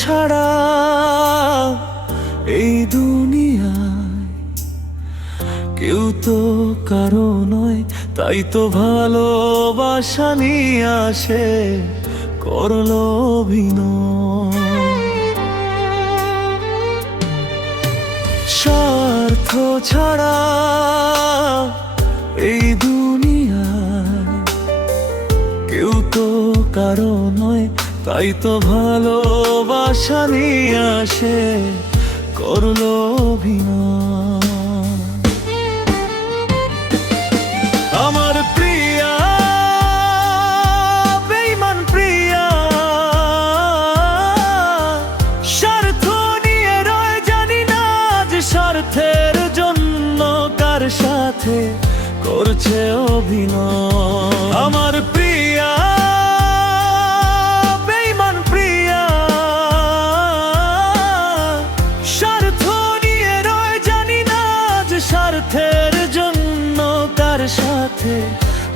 ছাড়া এই দুনিয়ায় কেউ তো কারো নয়, তাই তো ভালোবাসা নিয়ে আসে করলো অভিনয়। স্বার্থ ছাড়া এই দুনিয়ায় কেউ তো কারো নয়, তাই তো ভালোবাসা নিয়ে আসে করলো অভিনয়। আমার প্রিয়া বেঈমান প্রিয়া, স্বার্থ নিয়ে রয় জানি না যে স্বার্থের জন্য কার সাথে করছে অভিনয়। আমার প্রিয়া বেঈমান প্রিয়া, স্বার্থ নিয়ে রয় জানি না যে স্বার্থের জন্য কার সাথে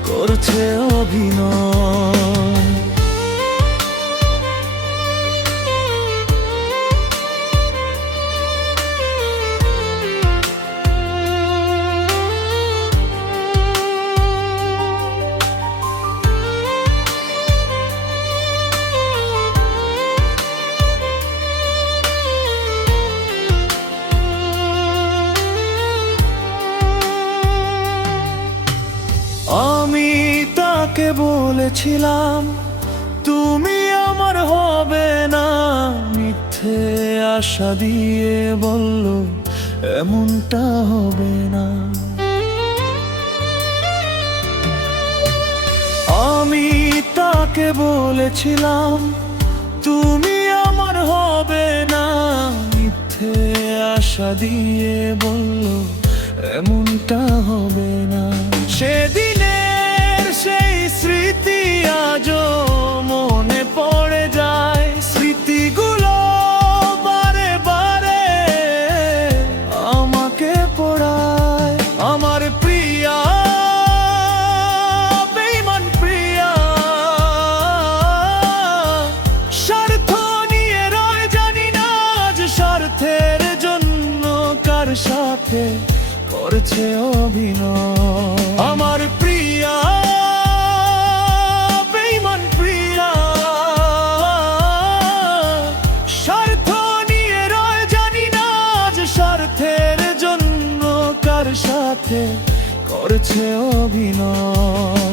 করছে অভিনয়। আমি তাকে বলেছিলাম তুমি আমার হবে না, মিথ্যে আশা দিয়ে বলল এমনটা হবে না। আমি তাকে বলেছিলাম তুমি আমার হবে না, মিথ্যে আশা দিয়ে বলল এমনটা হবে না। সেদিনের সেই স্মৃতি আজও মনে পড়ে যায়, স্মৃতিগুলো বারে বারে আমাকে পড়ায়। আমার প্রিয়া বেঈমান প্রিয়া, স্বার্থ নিয়ে রয় জানি না যে স্বার্থের জন্য কার সাথে করছে অভিনয়। আমার প্রিয়া বেঈমান প্রিয়া, স্বার্থ নিয়ে রয় জানি না যে স্বার্থের জন্য কার সাথে করছে অভিনয়।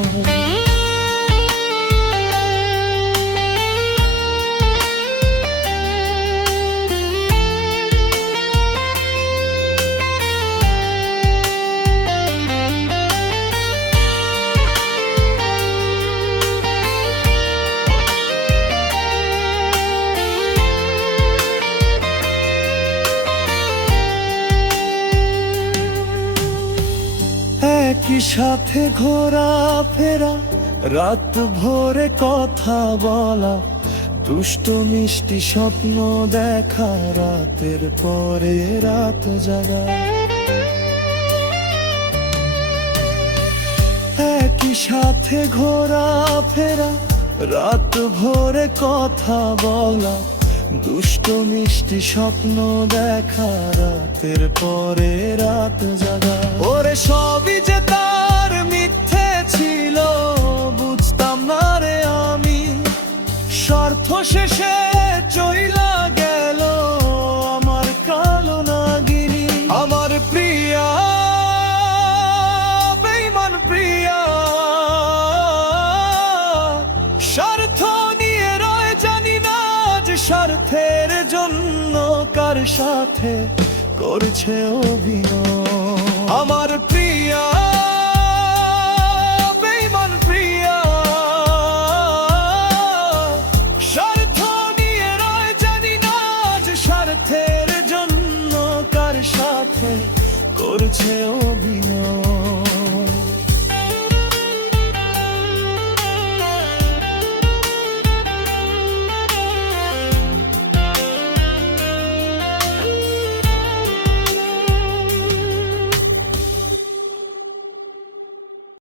একই সাথে ঘোরাফেরা, রাত ভোরে কথা বলা, দুষ্ট মিষ্টি স্বপ্ন দেখা, রাতের পরে রাত জাগা। একই সাথে ঘোরাফেরা, রাত ভোরে কথা বলা, দুষ্ট মিষ্টি স্বপ্ন দেখা, রাতের পরে রাত জাগা। ওরে সবই যে তার মিথ্যে ছিল বুঝতাম না রে আমি, স্বার্থ শেষে চইলা গেল আমার কালো নাগিনী। আমার প্রিয়া বেঈমান প্রিয়া, স্বার্থ নিয়ে রয় জানি না যে স্বার্থের জন্য কার সাথে করছে অভিনয়। আমার প্রিয়া বেঈমান প্রিয়া, স্বার্থ নিয়ে রয় জানি না যে স্বার্থের জন্য কার সাথে করছে অভিনয়।